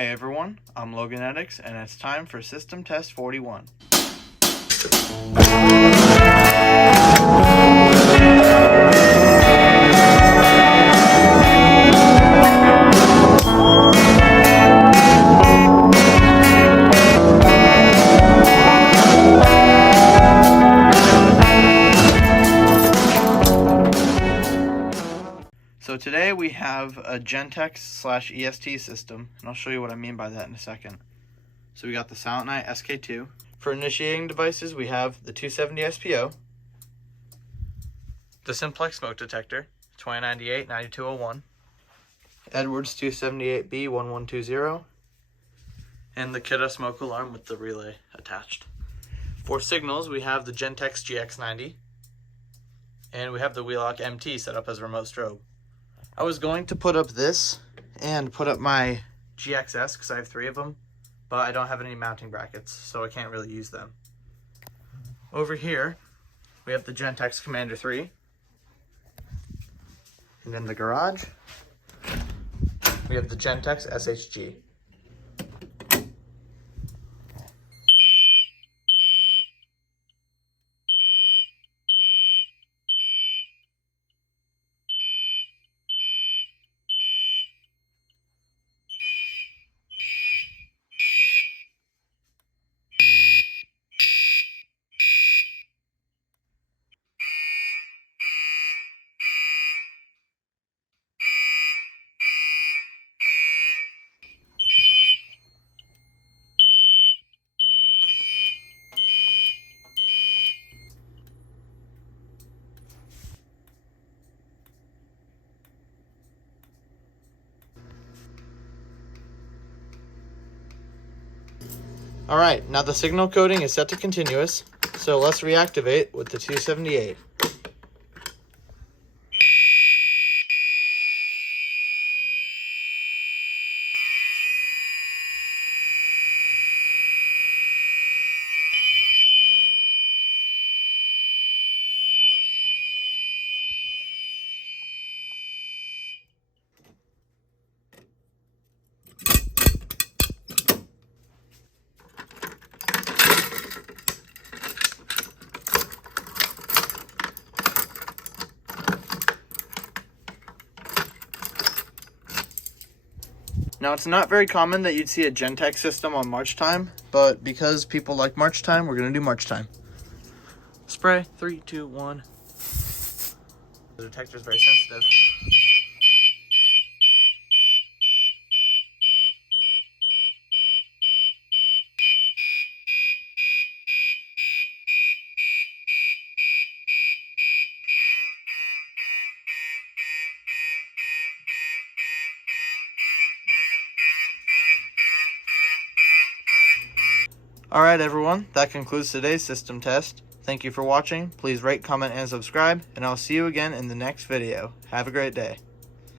Hey everyone, I'm Loganetics, and it's time for System Test 41. So today we have a Gentex /EST system, and I'll show you what I mean by that in a second. So we got the Silent Night SK2. For initiating devices, we have the 270 SPO, the Simplex smoke detector, 2098-9201, Edwards 278B1120, and the Kidde smoke alarm with the relay attached. For signals, we have the Gentex GX90, and we have the Wheelock MT set up as a remote strobe. I was going to put up this and put up my GXS because I have 3 of them, but I don't have any mounting brackets, so I can't really use them. Over here, we have the Gentex Commander 3. And in the garage, we have the Gentex SHG. Alright, now the signal coding is set to continuous, so let's reactivate with the 278. Now, it's not very common that you'd see a Gentex system on march time, but because people like march time, we're going to do march time. Spray, 3, 2, 1. The detector is very sensitive. Alright everyone, that concludes today's system test. Thank you for watching. Please rate, comment, and subscribe, and I'll see you again in the next video. Have a great day.